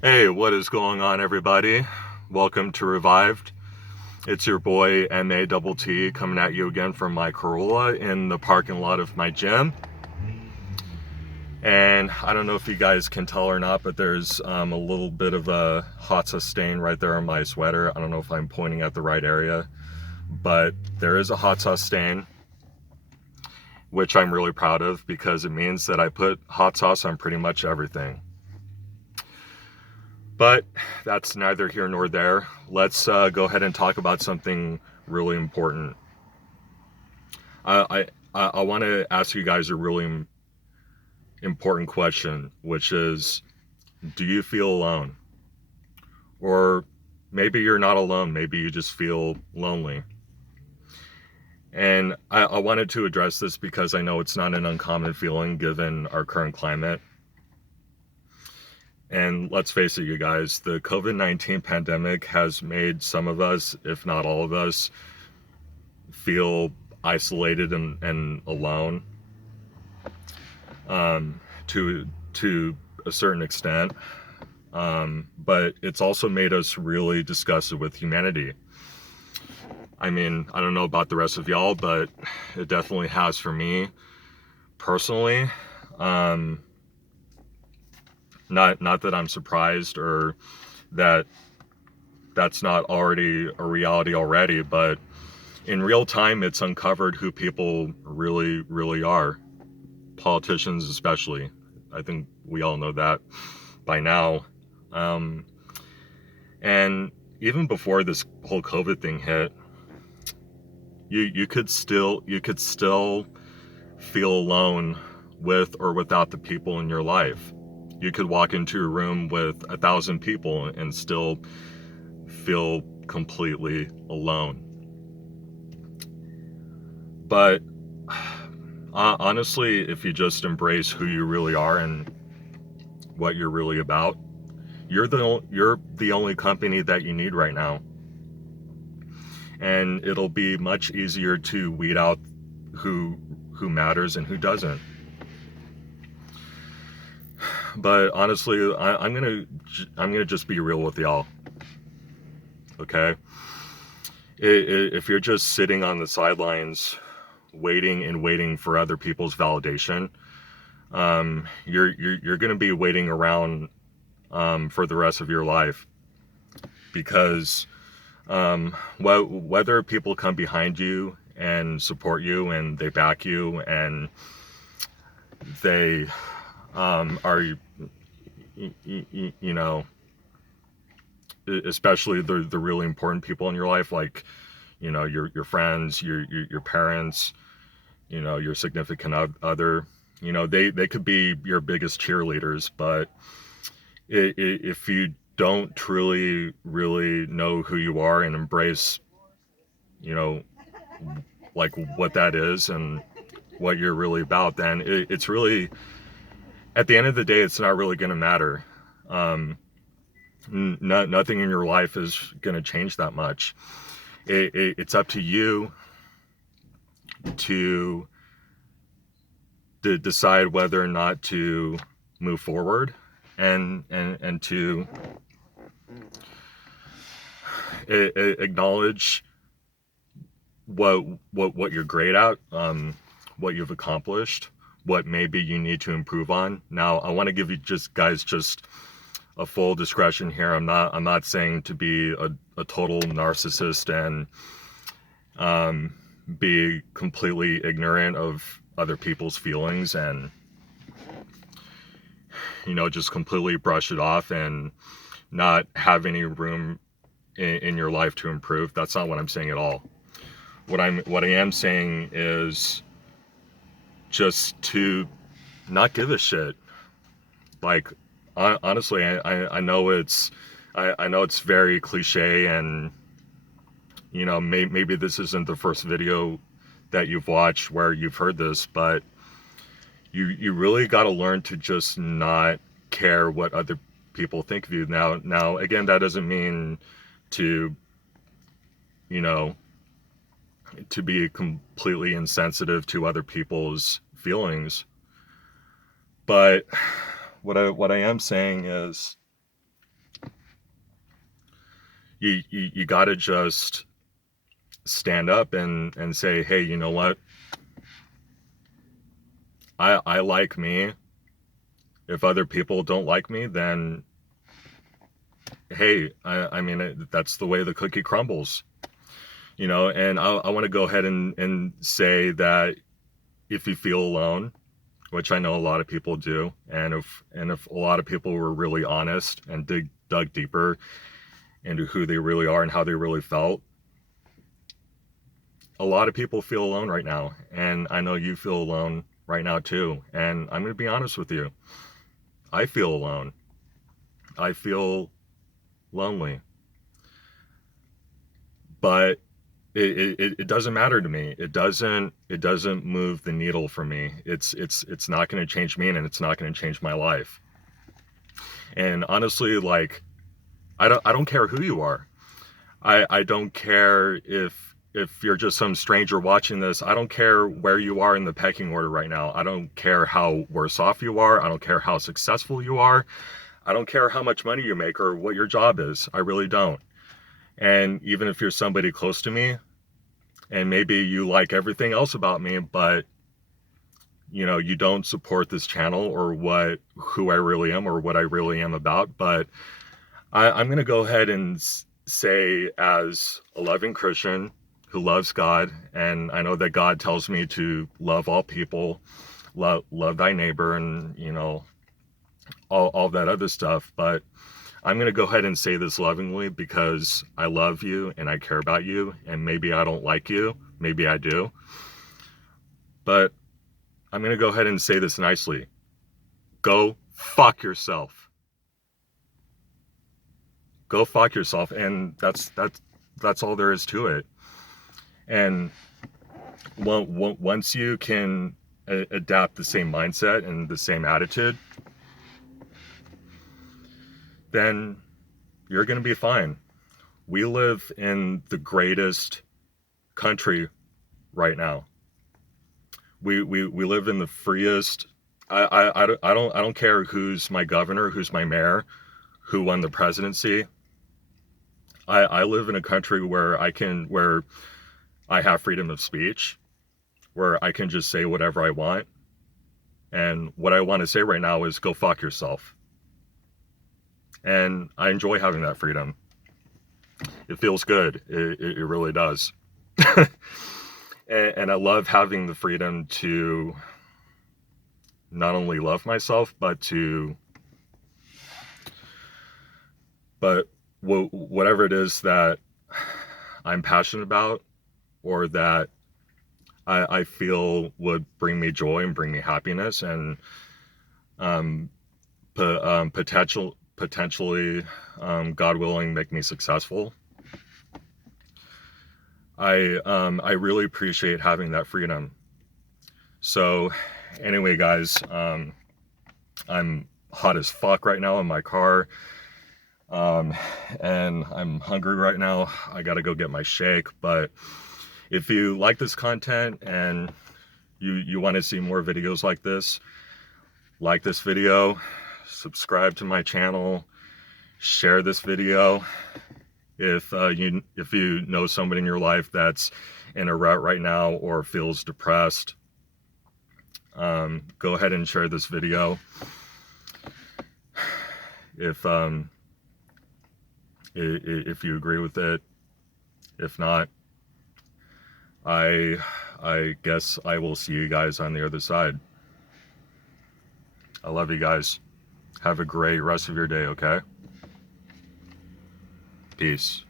Hey, what is going on, everybody? Welcome to Revived. It's your boy MA Double T coming at you again from my Corolla in the parking lot of my gym. And I don't know if you guys can tell or not, but there's a little bit of a hot sauce stain right there on my sweater. I don't know if I'm pointing at the right area, but there is a hot sauce stain, which I'm really proud of because it means that I put hot sauce on pretty much everything. But that's neither here nor there. Let's go ahead and talk about something really important. I want to ask you guys a really important question, which is, do you feel alone? Or maybe you're not alone. Maybe you just feel lonely. And I wanted to address this because I know it's not an uncommon feeling given our current climate. And let's face it, you guys, the COVID-19 pandemic has made some of us, if not all of us, feel isolated and alone to a certain extent. But it's also made us really disgusted with humanity. I mean, I don't know about the rest of y'all, but it definitely has for me personally. Not that I'm surprised or that that's not already a reality already, but in real time, it's uncovered who people really, really are. Politicians, especially. I think we all know that by now. Um, and even before this whole COVID thing hit, you could still feel alone with or without the people in your life. You could walk into a room with 1,000 people and still feel completely alone. But honestly, if you just embrace who you really are and what you're really about, you're the only company that you need right now. And it'll be much easier to weed out who matters and who doesn't. But honestly, I'm gonna just be real with y'all. Okay, if you're just sitting on the sidelines, waiting and waiting for other people's validation, you're gonna be waiting around for the rest of your life because whether people come behind you and support you and they back you and they are you know, especially the really important people in your life, like your friends, your parents, your significant other. They could be your biggest cheerleaders, but if you don't truly really know who you are and embrace, you know, like what that is and what you're really about, then it's really, at the end of the day, it's not really going to matter. Nothing in your life is going to change that much. It's up to you to decide whether or not to move forward and to acknowledge what you're great at, what you've accomplished, what maybe you need to improve on. Now, I want to give you just a full discretion here. I'm not saying to be a total narcissist and be completely ignorant of other people's feelings and just completely brush it off and not have any room in your life to improve. That's not what I'm saying at all. What I am saying is just to not give a shit. Like, honestly, I know I know it's very cliche, and maybe this isn't the first video that you've watched where you've heard this, but you really got to learn to just not care what other people think of you. Now again, that doesn't mean to you know to be completely insensitive to other people's feelings, but what I am saying is you got to just stand up and say, hey, you know what? I like me. If other people don't like me, then hey, I mean, that's the way the cookie crumbles, you know. And I want to go ahead and say that if you feel alone, which I know a lot of people do, and if a lot of people were really honest and dug deeper into who they really are and how they really felt, a lot of people feel alone right now, and I know you feel alone right now too. And I'm going to be honest with you, I feel alone. I feel lonely, but it doesn't matter to me. It doesn't move the needle for me. It's not going to change me, and it's not going to change my life. And honestly, like, I don't care who you are. I don't care if you're just some stranger watching this. I don't care where you are in the pecking order right now. I don't care how worse off you are. I don't care how successful you are. I don't care how much money you make or what your job is. I really don't. And even if you're somebody close to me and maybe you like everything else about me, but you know, you don't support this channel or who I really am or what I really am about. But I'm going to go ahead and say, as a loving Christian who loves God, and I know that God tells me to love all people, love thy neighbor, and you know, all that other stuff. But I'm going to go ahead and say this lovingly because I love you and I care about you, and maybe I don't like you, maybe I do, but I'm going to go ahead and say this nicely. Go fuck yourself. Go fuck yourself. And that's all there is to it. And once you can adapt the same mindset and the same attitude, then you're going to be fine. We live in the greatest country right now. We live in the freest. I don't care who's my governor, who's my mayor, who won the presidency. I live in a country where I have freedom of speech, where I can just say whatever I want. And what I want to say right now is go fuck yourself. And I enjoy having that freedom. It feels good. It really does. And I love having the freedom to not only love myself, but whatever it is that I'm passionate about, or that I feel would bring me joy and bring me happiness, and potentially, God willing, make me successful. I really appreciate having that freedom. So anyway, guys, I'm hot as fuck right now in my car. And I'm hungry right now. I gotta go get my shake. But if you like this content and you want to see more videos like this video, subscribe to my channel, share this video. If you know somebody in your life that's in a rut right now or feels depressed, go ahead and share this video. If you agree with it. If not, I guess I will see you guys on the other side. I love you guys. Have a great rest of your day, okay? Peace.